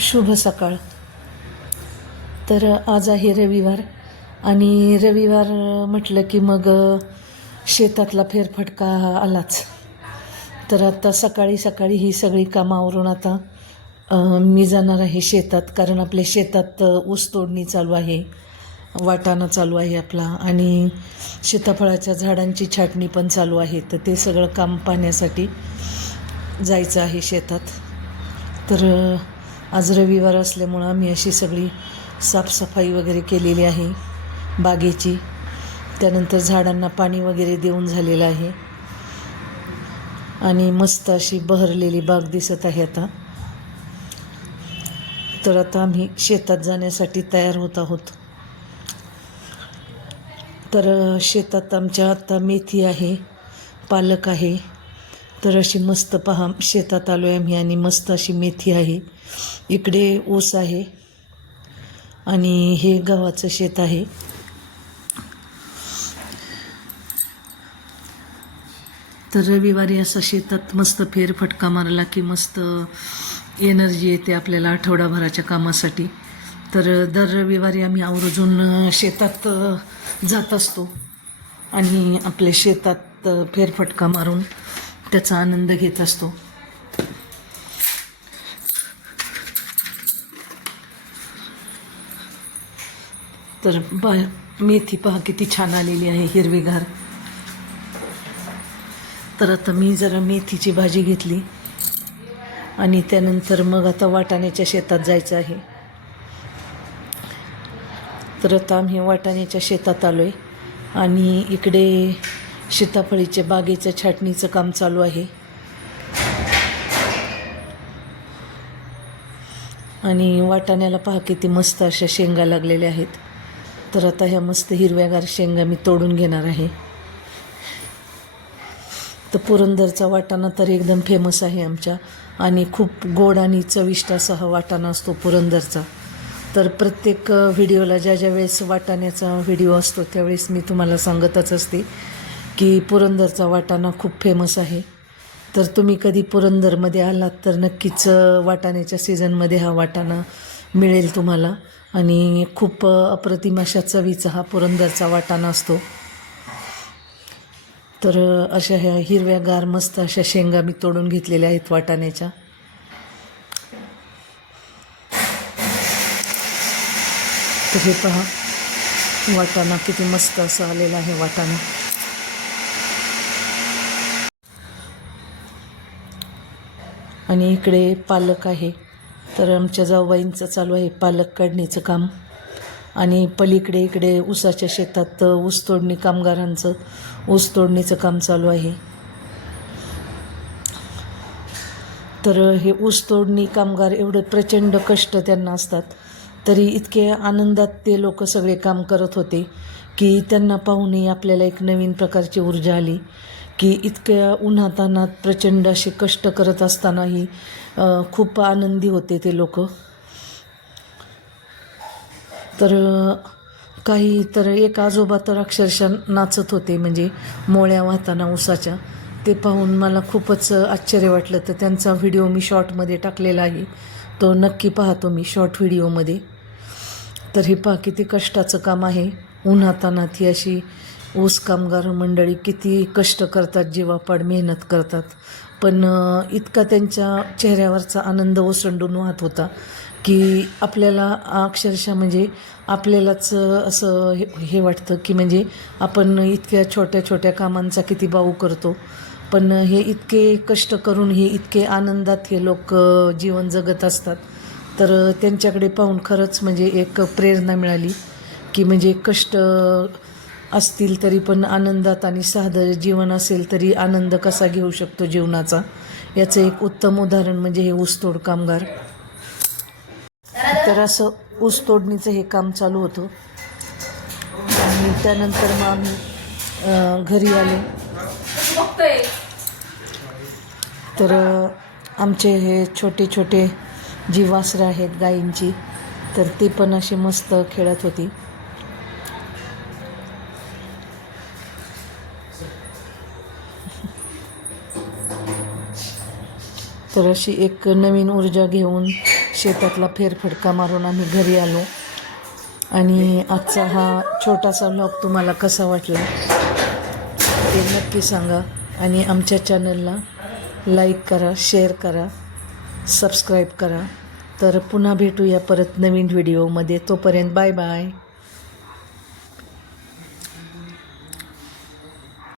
शुभ सकाळ. तर आज आहे रविवार आणि रविवार म्हटलं की मग शेतातला फेरफटका आलाच. तर आता सकाळी सकाळी ही सगळी कामं आवरून आता मी जाणार आहे शेतात, कारण आपल्या शेतात ऊस तोडणी चालू आहे, वाटाणा चालू आहे आपला, आणि सीताफळाच्या झाडांची छाटणी पण चालू आहे. तर ते सगळं काम पाहण्यासाठी जायचं आहे शेतात. तर आज रविवार असल्यामुळं आम्ही अशी सगळी साफसफाई वगैरे केलेली आहे बागेची. त्यानंतर झाडांना पाणी वगैरे देऊन झालेलं आहे आणि मस्त अशी बहरलेली बाग दिसत आहे आता. तर आता आम्ही शेतात जाण्यासाठी तयार होत आहोत. तर शेतात आमच्या आता मेथी आहे, पालक आहे. तर अशी मस्त पहा, शेतात आलो आहे आम्ही आणि मस्त अशी मेथी आहे. इकडे ऊस आहे आणि हे गव्हाचं शेत आहे. तर रविवारी असं शेतात मस्त फेरफटका मारला की मस्त एनर्जी येते आपल्याला आठवडाभराच्या कामासाठी. तर दर रविवारी आम्ही आवर्जून शेतात जात असतो आणि आपल्या शेतात फेरफटका मारून त्याचा आनंद घेत असतो. तर मेथी पहा किती छान आलेली आहे, हिरवीगार. तर आता मी जरा मेथीची भाजी घेतली आणि त्यानंतर मग आता वाटाण्याच्या शेतात जायचं आहे. तर आता आम्ही वाटाण्याच्या शेतात आलो आहे आणि इकडे सीताफळीच्या बागेचं छाटणीचं काम चालू आहे. आणि वाटाण्याला पहा किती मस्त अशा शेंगा लागलेल्या आहेत. तर आता ह्या मस्त हिरव्यागार शेंगा मी तोडून घेणार आहे. तर पुरंदरचा वाटाणा तर एकदम फेमस आहे आमच्या, आणि खूप गोड आणि चविष्ट असा हा वाटाणा असतो पुरंदरचा. तर प्रत्येक व्हिडिओला ज्या वेळेस वाटाण्याचा व्हिडिओ असतो त्यावेळेस मी तुम्हाला सांगतच असते की पुरंदरचा वाटाणा खूप फेमस आहे. तर तुम्ही कधी पुरंदरमध्ये आलात तर नक्कीच वाटाण्याच्या सीझनमध्ये हा वाटाणा मिळेल तुम्हाला, आणि खूप अप्रतिम अशा चवीचा हा पुरंदरचा वाटाणा असतो. तर अशा ह्या हिरव्यागार मस्त अशा शेंगा मी तोडून घेतलेल्या आहेत वाटाण्याच्या. तर हे पहा, वाटाणा किती मस्त असा आलेला आहे वाटाणा. आणि इकडे पालक आहे. तर आमच्या जाऊबाईंचं चालू आहे पालक काढणीचं काम. आणि पलीकडे इकडे ऊसाच्या शेतात ऊस तोडणी कामगारांचं ऊस तोडणीचं काम चालू आहे. तर हे ऊस तोडणी कामगार एवढे प्रचंड कष्ट त्यांना असतात, तरी इतके आनंदात ते लोक सगळे काम करत होते की त्यांना पाहूनही आपल्याला एक नवीन प्रकारची ऊर्जा आली की इतक्या उन्हातान्हात प्रचंड असे कष्ट करत असतानाही खूप आनंदी होते ते लोक. तर काही तर एक आजोबा तर अक्षरशः नाचत होते, म्हणजे मोळ्या वाहताना ऊसाच्या. ते पाहून मला खूपच आश्चर्य वाटलं. तर त्यांचा व्हिडिओ मी शॉर्टमध्ये टाकलेला आहे, तो नक्की पहा तुम्ही शॉर्ट व्हिडिओमध्ये. तर हे पहा किती कष्टाचं काम आहे. उन्हातान्हात ही अशी ऊस कामगार मंडळी किती कष्ट करतात, जीवापाड मेहनत करतात, पण इतका त्यांच्या चेहऱ्यावरचा आनंद ओसंडून वाहत होता की आपल्याला अक्षरशः म्हणजे आपल्यालाच असं हे वाटतं की म्हणजे आपण इतक्या छोट्या छोट्या कामांचा किती बाऊ करतो, पण हे इतके कष्ट करून हे इतके आनंदात हे लोक जीवन जगत असतात. तर त्यांच्याकडे पाहून खरंच म्हणजे एक प्रेरणा मिळाली की म्हणजे कष्ट असतील तरी पण आनंदात, आणि साधं जीवन असेल तरी आनंद कसा घेऊ शकतो जीवनाचा, याचं एक उत्तम उदाहरण म्हणजे हे ऊसतोड कामगार. तर असं ऊस तोडणीचं हे काम चालू होतं आणि त्यानंतर मग आम्ही घरी आले. तर आमचे हे छोटे छोटे जी वासरं आहेत गायींची, तर ती पण अशी मस्त खेळत होती. तर अशी एक नवीन ऊर्जा घेऊन शेतातला फेरफटका मारून आम्ही घरी आलो. आणि आजचा हा छोटासा व्लॉग तुम्हाला कसा वाटला ते नक्की सांगा. आणि आमच्या चॅनलला लाईक करा, शेअर करा, सबस्क्राईब करा. तर पुन्हा भेटूया परत नवीन व्हिडिओमध्ये. तोपर्यंत बाय बाय.